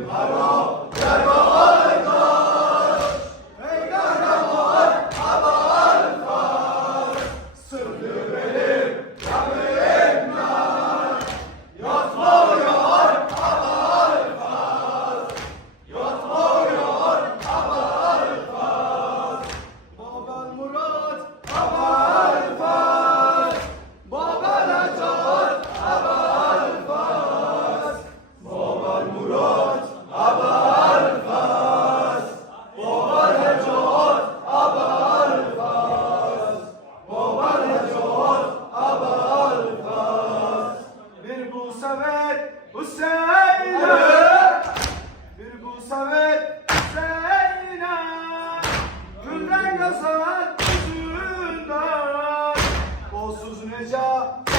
Harav. Hüseyin'e Bir Bursa ver Hüseyin'e Gülden yazar yüzünden. Bolsuz Necati